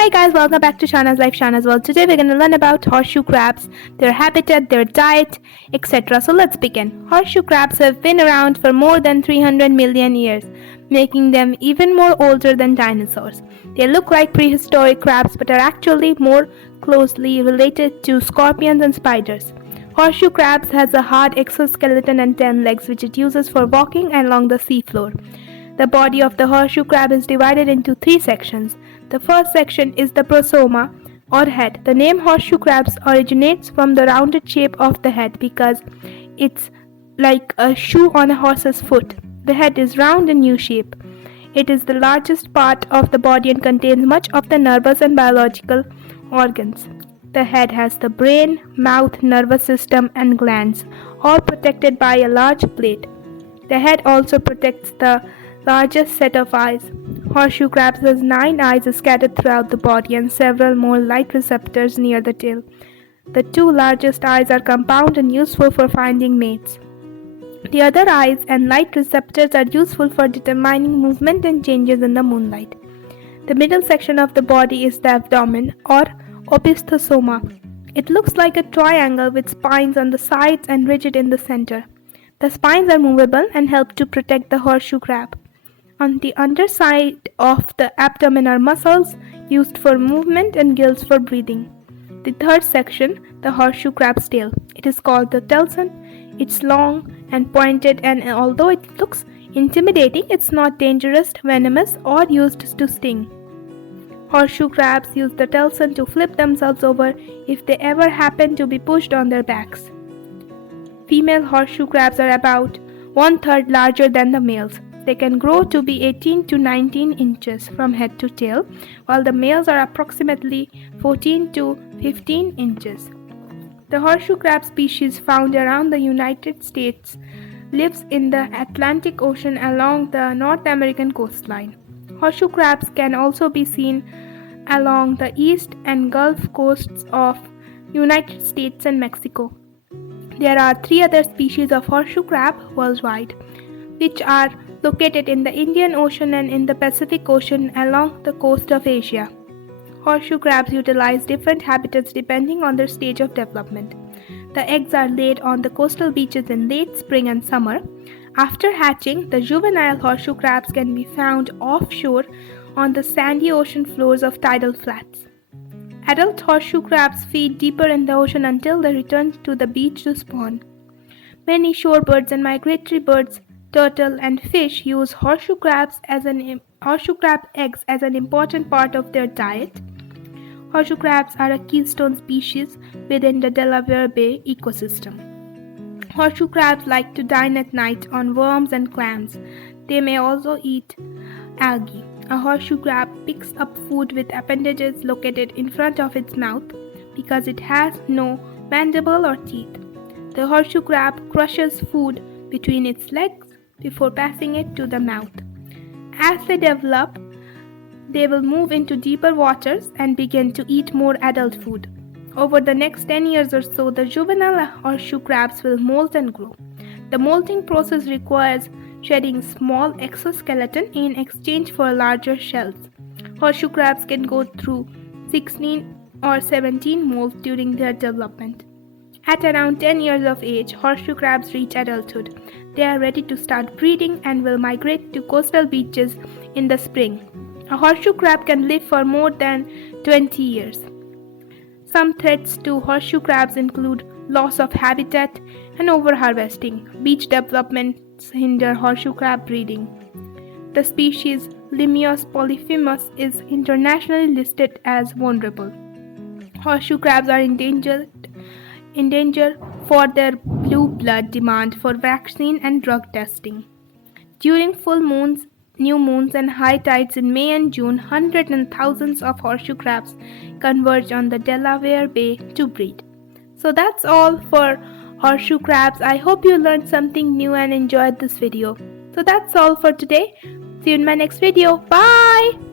Hi guys, welcome back to Shana's Life, Shana's World. Today we're going to learn about horseshoe crabs, their habitat, their diet, etc. So let's begin. Horseshoe crabs have been around for more than 300 million years, making them even more older than dinosaurs. They look like prehistoric crabs but are actually more closely related to scorpions and spiders. Horseshoe crabs has a hard exoskeleton and 10 legs which it uses for walking along the seafloor. The body of the horseshoe crab is divided into three sections. The first section is the prosoma or head. The name horseshoe crabs originates from the rounded shape of the head because it's like a shoe on a horse's foot. The head is round and U-shaped. It is the largest part of the body and contains much of the nervous and biological organs. The head has the brain, mouth, nervous system, and glands, all protected by a large plate. The head also protects the largest set of eyes. Horseshoe crabs has 9 eyes scattered throughout the body and several more light receptors near the tail. The 2 largest eyes are compound and useful for finding mates. The other eyes and light receptors are useful for determining movement and changes in the moonlight. The middle section of the body is the abdomen or opisthothoma. It looks like a triangle with spines on the sides and rigid in the center. The spines are movable and help to protect the horseshoe crab. On the underside of the abdomen are muscles used for movement and gills for breathing. The third section, the horseshoe crab's tail. It is called the telson. It's long and pointed, and although it looks intimidating, it's not dangerous, venomous, or used to sting. Horseshoe crabs use the telson to flip themselves over if they ever happen to be pushed on their backs. Female horseshoe crabs are about 1/3 larger than the males. They can grow to be 18 to 19 inches from head to tail, while the males are approximately 14 to 15 inches. The horseshoe crab species found around the United States lives in the Atlantic Ocean along the North American coastline. Horseshoe crabs can also be seen along the east and Gulf coasts of United States and Mexico. There are 3 other species of horseshoe crab worldwide, which are located in the Indian Ocean and in the Pacific Ocean along the coast of Asia. Horseshoe crabs utilize different habitats depending on their stage of development. The eggs are laid on the coastal beaches in late spring and summer. After hatching, the juvenile horseshoe crabs can be found offshore on the sandy ocean floors of tidal flats. Adult horseshoe crabs feed deeper in the ocean until they return to the beach to spawn. Many shorebirds and migratory birds, turtle, and fish use horseshoe crab eggs as an important part of their diet. Horseshoe crabs are a keystone species within the Delaware Bay ecosystem. Horseshoe crabs like to dine at night on worms and clams. They may also eat algae. A horseshoe crab picks up food with appendages located in front of its mouth because it has no mandible or teeth. The horseshoe crab crushes food between its legs before passing it to the mouth. As they develop, they will move into deeper waters and begin to eat more adult food. Over the next 10 years or so, the juvenile horseshoe crabs will molt and grow. The molting process requires shedding small exoskeleton in exchange for larger shells. Horseshoe crabs can go through 16 or 17 molts during their development. At around 10 years of age, horseshoe crabs reach adulthood. They are ready to start breeding and will migrate to coastal beaches in the spring. A horseshoe crab can live for more than 20 years. Some threats to horseshoe crabs include loss of habitat and overharvesting. Beach developments hinder horseshoe crab breeding. The species Limnios polyphemus is internationally listed as vulnerable. Horseshoe crabs are in danger for their blue blood demand for vaccine and drug testing. During full moons, new moons, and high tides in May and June, hundreds and thousands of horseshoe crabs converge on the Delaware Bay to breed. So that's all for horseshoe crabs. I hope you learned something new and enjoyed this video. So that's all for today. See you in my next video. Bye!